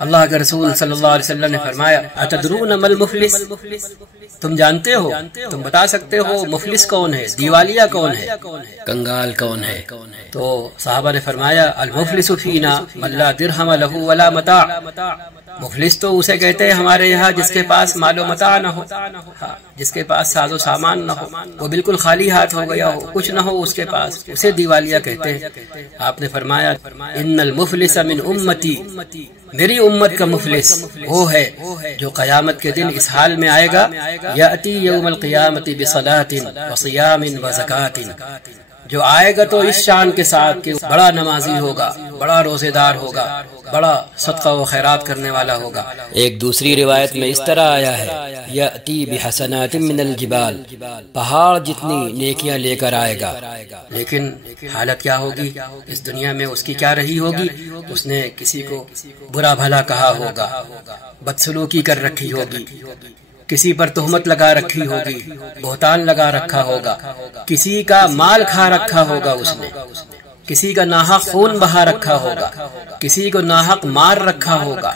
اللہ کے رسول صلی اللہ علیہ وسلم نے فرمایا اتدرون ما المفلس، تم جانتے ہو، تم بتا سکتے ہو مفلس کون ہے، دیوالیہ کون ہے، کنگال کون ہے؟ تو صحابہ نے فرمایا المفلس فینا من لا درہم لہ ولا متاع، مفلس تو اسے کہتے ہیں ہمارے یہاں جس کے پاس مال و متاع نہ ہو، جس کے پاس ساز و سامان نہ ہو، وہ بالکل خالی ہاتھ ہو گیا ہو، کچھ نہ ہو اس کے پاس، اسے دیوالیہ کہتے ہیں۔ آپ نے فرمایا ان المفلس من امتی، میری امت کا مفلس وہ ہے جو قیامت کے دن اس حال میں آئے گا یأتی یوم القیامت بصلاۃ وصیام وزکاۃ، جو آئے گا تو اس شان کے ساتھ کہ بڑا نمازی ہوگا، بڑا روزے دار ہوگا، بڑا صدقہ و خیرات کرنے والا ہوگا۔ ایک دوسری روایت میں اس طرح آیا ہے یأتی بحسنات من الجبال، پہاڑ جتنی نیکیاں لے کر آئے گا، لیکن حالت کیا ہوگی؟ اس دنیا میں اس کی کیا رہی ہوگی؟ اس نے کسی کو برا بھلا کہا ہوگا، بدسلوکی کر رکھی ہوگی، کسی پر تہمت لگا رکھی ہوگی، بہتان لگا رکھا ہوگا، کسی کا مال کھا رکھا ہوگا، اس نے کسی کا ناحق خون بہا رکھا ہوگا، کسی کو ناحق مار رکھا ہوگا،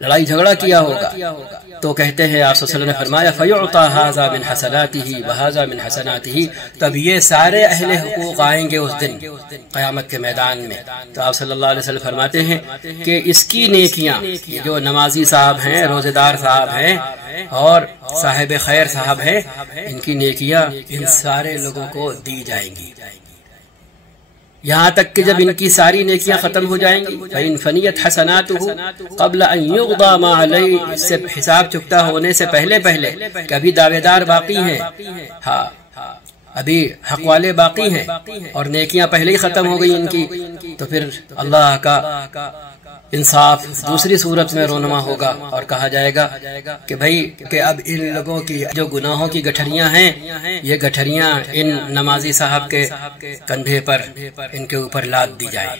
لڑائی جھگڑا کیا ہوگا۔ تو کہتے ہیں آپ صلی اللہ علیہ وسلم نے فرمایا فَيُعْطَى هَذَا مِنْ حَسَنَاتِهِ وَهَذَا مِنْ حَسَنَاتِهِ، تب یہ سارے اہل حقوق آئیں گے اس دن قیامت کے میدان میں۔ تو آپ صلی اللہ علیہ وسلم فرماتے ہیں کہ اس کی نیکیاں، جو نمازی صاحب ہیں، روزے دار صاحب ہیں اور صاحب خیر صاحب ہیں، ان کی نیکیاں ان سارے لوگوں کو دی جائیں گی، یہاں تک کہ جب ان کی ساری نیکیاں ختم ہو جائیں گی فَإِنْ فَنِيَتْ حَسَنَاتُهُ قَبْلَ أَنْ يُقْضَى مَا عَلَيْهِ، اس سے حساب چکتا ہونے سے پہلے کہ ابھی دعوے دار باقی ہیں، ہاں ابھی حق والے باقی ہیں اور نیکیاں پہلے ہی ختم ہو گئی ان کی، تو پھر اللہ کا انصاف دوسری صورت میں رونما ہوگا اور کہا جائے گا کہ بھائی کہ اب ان لوگوں کی جو گناہوں کی گٹھریاں ہیں، یہ گٹھریاں ان نمازی صاحب کے کندھے پر ان کے اوپر لاد دی جائے،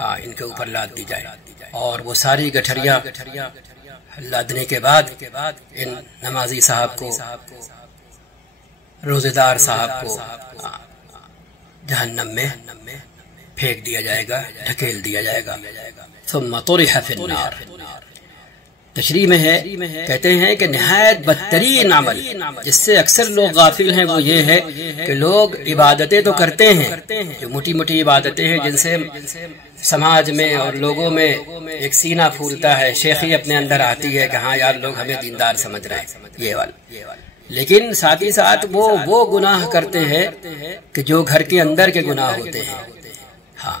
ہاں ان کے اوپر لاد دی جائے، اور وہ ساری گٹھریاں لادنے کے بعد ان نمازی صاحب کو، روزے دار صاحب کو جہنم میں پھینک دیا جائے گا، ڈھکیل دیا جائے گا۔ ثم طرح فی النار، تشریح میں ہے، کہتے ہیں کہ نہایت بدترین عمل جس سے اکثر لوگ غافل ہیں وہ یہ ہے کہ لوگ عبادتیں تو کرتے ہیں، جو موٹی موٹی عبادتیں ہیں جن سے سماج میں اور لوگوں میں ایک سینہ پھولتا ہے، شیخی اپنے اندر آتی ہے کہ ہاں یار لوگ ہمیں دیندار سمجھ رہے ہیں، یہ والا، لیکن ساتھ ہی ساتھ وہ گناہ کرتے ہیں کہ جو گھر کے اندر کے گناہ ہوتے ہیں، ہاں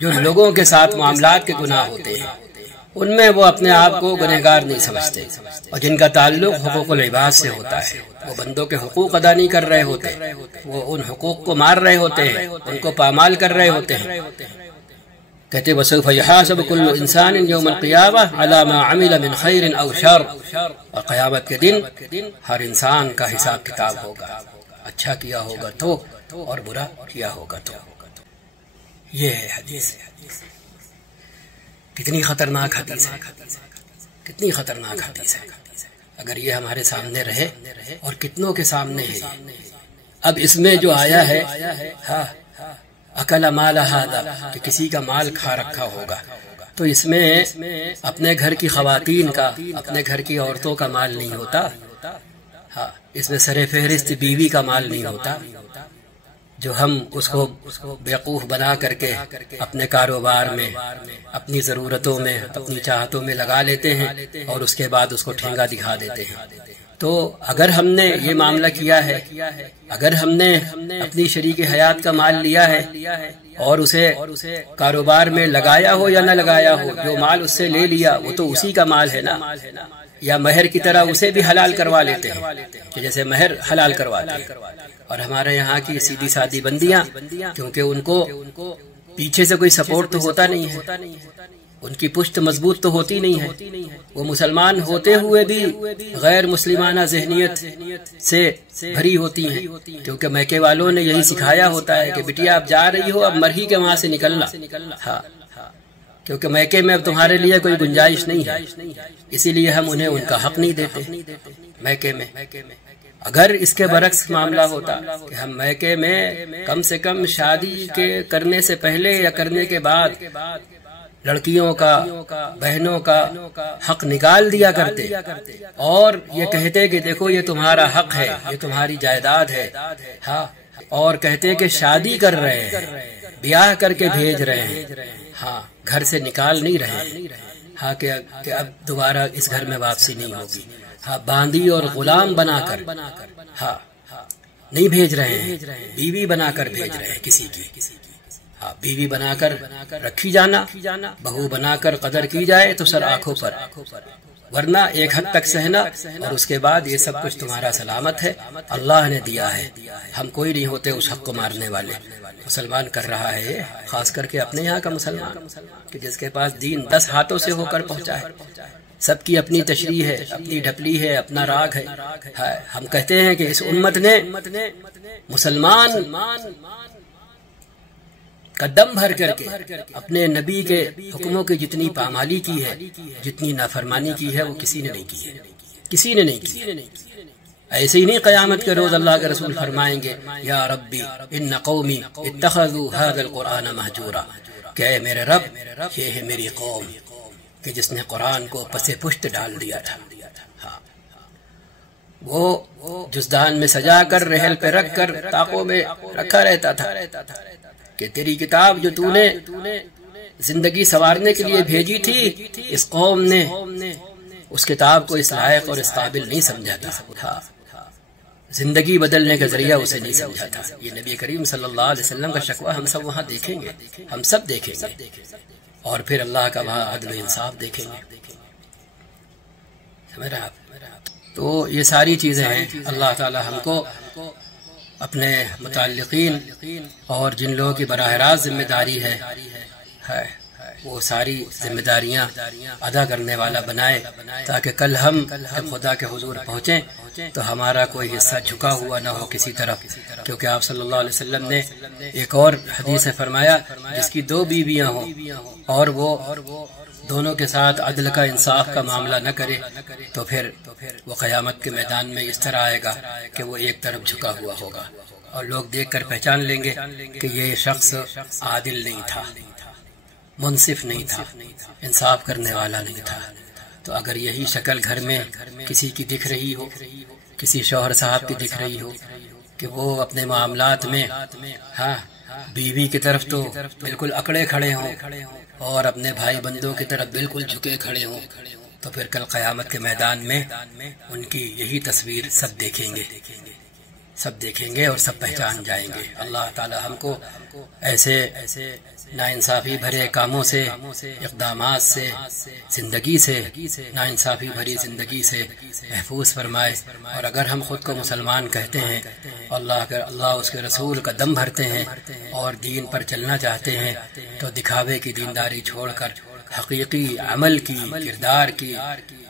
جو لوگوں کے ساتھ معاملات کے گناہ ہوتے ہیں، ان میں وہ اپنے آپ کو گنہگار نہیں سمجھتے، اور جن کا تعلق حقوق العباد سے ہوتا ہے، وہ بندوں کے حقوق ادا نہیں کر رہے ہوتے، وہ ان حقوق کو مار رہے ہوتے ہیں، ان کو پامال کر رہے ہوتے ہیں۔ کہتے وسوف یحاسب کل انسان یوم القیامہ علی ما عمل من خیر او شر، اور قیامت کے دن ہر انسان کا حساب کتاب ہوگا، اچھا کیا ہوگا تو اور برا کیا ہوگا تو۔ یہ ہے حدیث، کتنی خطرناک حدیث ہے، کتنی خطرناک حدیث ہے، اگر یہ ہمارے سامنے رہے، اور کتنوں کے سامنے ہے۔ اب اس میں جو آیا ہے اکل مال ھذا، کہ کسی کا مال کھا رکھا ہوگا، تو اس میں اپنے گھر کی خواتین کا، اپنے گھر کی عورتوں کا مال نہیں ہوتا، ہاں اس میں سر فہرست بیوی کا مال نہیں ہوتا، جو ہم اس کو بیوقوف بنا کر کے اپنے کاروبار میں، اپنی ضرورتوں میں، اپنی چاہتوں میں لگا لیتے ہیں اور اس کے بعد اس کو ٹھینگا دکھا دیتے ہیں۔ تو اگر ہم نے یہ معاملہ کیا ہے، اگر ہم نے اپنی شریک حیات کا مال لیا ہے اور اسے کاروبار میں لگایا ہو یا نہ لگایا ہو، جو مال اس سے لے لیا وہ تو اسی کا مال ہے نا، یا مہر کی طرح اسے بھی حلال کروا لیتے ہیں کہ جیسے مہر حلال کرواتے ہیں۔ اور ہمارے یہاں کی سیدھی سادی بندیاں، کیونکہ ان کو پیچھے سے کوئی سپورٹ تو ہوتا نہیں ہے، ان کی پشت مضبوط تو ہوتی نہیں ہے، وہ مسلمان ہوتے ہوئے بھی غیر مسلمانہ ذہنیت سے بھری ہوتی ہیں، کیونکہ میکے والوں نے یہی سکھایا ہوتا ہے کہ بیٹیا آپ جا رہی ہو، اب مرہی کے وہاں سے نکلنا، ہاں کیونکہ میکے میں اب تمہارے لیے کوئی گنجائش نہیں ہے، اسی لیے ہم انہیں ان کا حق نہیں دیتے میکے میں۔ اگر اس کے برعکس معاملہ ہوتا کہ ہم میکے میں کم سے کم شادی کے کرنے سے پہلے یا کرنے کے بعد لڑکیوں کا بہنوں کا حق نکال دیا کرتے اور یہ کہتے کہ دیکھو یہ تمہارا حق ہے، یہ تمہاری جائیداد ہے، ہاں، اور کہتے کہ شادی کر رہے ہیں، بیاہ کر کے بھیج رہے ہیں، ہاں، گھر سے نکال نہیں رہے، ہاں، کہ اب دوبارہ اس گھر میں واپسی نہیں ہوگی، ہاں، باندی اور غلام بنا کر، ہاں، نہیں بھیج رہے ہیں، بیوی بنا کر بھیج رہے ہیں کسی کی، ہاں، بیوی بنا کر رکھی جانا، بہو بنا کر قدر کی جائے تو سر آنکھوں پر، ورنہ ایک حد تک سہنا اور اس کے بعد یہ سب کچھ تمہارا سلامت ہے، اللہ نے دیا ہے، ہم کوئی نہیں ہوتے اس حق کو مارنے والے۔ مسلمان کر رہا ہے، خاص کر کے اپنے یہاں کا مسلمان کہ جس کے پاس دین 10 ہاتھوں سے ہو کر پہنچا ہے، سب کی اپنی تشریح ہے، اپنی ڈھپلی ہے، اپنا راگ ہے۔ ہم کہتے ہیں کہ اس امت نے مسلمان کا دم بھر کر کے اپنے نبی کے حکموں کی جتنی پامالی کی ہے، جتنی نافرمانی کی ہے، وہ کسی نے نہیں کی ہے، کسی نے نہیں کی ہے۔ ایسے ہی نہیں قیامت کے روز اللہ کے رسول فرمائیں گے یا ربی ان قومی اتخذوا هذا القرآن مہجورا، کہ اے میرے رب یہ ہے میری قوم کہ جس نے قرآن کو پس پشت ڈال دیا تھا، وہ جزدان میں سجا کر رحل پہ رکھ کر طاقوں میں رکھا رہتا تھا کہ تیری کتاب جو تو نے زندگی سنوارنے کے لیے بھیجی تھی، اس قوم نے اس کتاب کو اس لائق اور اس قابل نہیں سمجھا تھا، زندگی بدلنے کا ذریعہ اسے نہیں سمجھا تھا۔ یہ نبی کریم صلی اللہ علیہ وسلم کا شکوہ ہم سب وہاں دیکھیں گے، ہم سب دیکھیں گے، اور پھر اللہ کا وہاں عدل و انصاف دیکھیں گے۔ سمجھ رہے آپ؟ تو یہ ساری چیزیں ہیں، اللہ تعالی ہم کو اپنے متعلقین اور جن لوگوں کی براہ راست ذمہ داری ہے وہ ساری ذمہ داریاں ادا کرنے والا بنائے، تاکہ کل ہم جب خدا کے حضور پہنچیں تو ہمارا کوئی حصہ جھکا ہوا نہ ہو کسی طرف، کیونکہ آپ صلی اللہ علیہ وسلم نے ایک اور حدیث میں فرمایا جس کی 2 بیویاں ہوں اور وہ دونوں کے ساتھ عدل کا انصاف کا معاملہ نہ کرے تو پھر وہ قیامت کے میدان میں اس طرح آئے گا کہ وہ ایک طرف جھکا ہوا ہوگا اور لوگ دیکھ کر پہچان لیں گے کہ یہ شخص عادل نہیں تھا، منصف نہیں تھا، انصاف کرنے والا نہیں تھا۔ تو اگر یہی شکل گھر میں کسی کی دکھ رہی ہو، کسی شوہر صاحب کی دکھ رہی ہو کہ وہ اپنے معاملات میں بیوی کی طرف تو بالکل اکڑے کھڑے ہوں اور اپنے بھائی بندوں کی طرف بالکل جھکے کھڑے ہوں، تو پھر کل قیامت کے میدان میں ان کی یہی تصویر سب دیکھیں گے اور سب پہچان جائیں گے۔ اللہ تعالی ہم کو ایسے ناانصافی بھرے کاموں سے، اقدامات سے، زندگی سے، ناانصافی بھری زندگی سے محفوظ فرمائے، اور اگر ہم خود کو مسلمان کہتے ہیں، اللہ اس کے رسول کا دم بھرتے ہیں اور دین پر چلنا چاہتے ہیں، تو دکھاوے کی دینداری چھوڑ کر حقیقی عمل کی، کردار کی،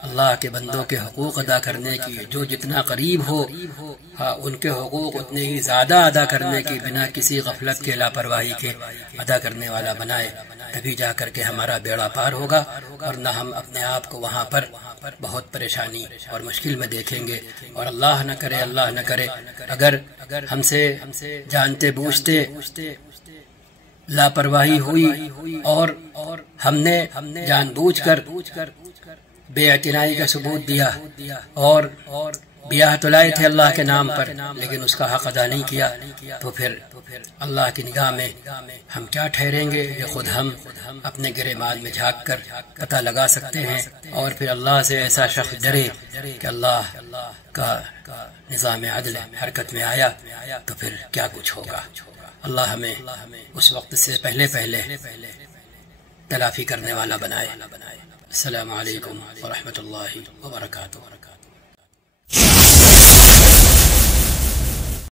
اللہ کے بندوں کے حقوق ادا کرنے کی، جو جتنا قریب ہو ان کے حقوق اتنے ہی زیادہ ادا کرنے کی، بنا کسی غفلت کے، لاپرواہی کے ادا کرنے والا بنائے، تبھی جا کر کے ہمارا بیڑا پار ہوگا، ورنہ ہم اپنے آپ کو وہاں پر بہت پریشانی اور مشکل میں دیکھیں گے۔ اور اللہ نہ کرے اگر ہم سے جانتے بوجھتے لاپرواہی ہوئی اور ہم نے جان بوجھ کر بے اعتنائی کا ثبوت دیا اور بیاہ تو لائے تھے اللہ کے نام پر لیکن اس کا حق ادا نہیں کیا، تو پھر اللہ کی نگاہ میں ہم کیا ٹھہریں گے؟ یہ خود ہم اپنے گریبان میں جھانک کر پتہ لگا سکتے ہیں، اور پھر اللہ سے ایسا شخص ڈرے کہ اللہ کا نظام عدل حرکت میں آیا تو پھر کیا کچھ ہوگا۔ اللہ ہمیں اس وقت سے پہلے تلافی کرنے والا بنائے۔ السلام علیکم ورحمۃ اللہ وبرکاتہ۔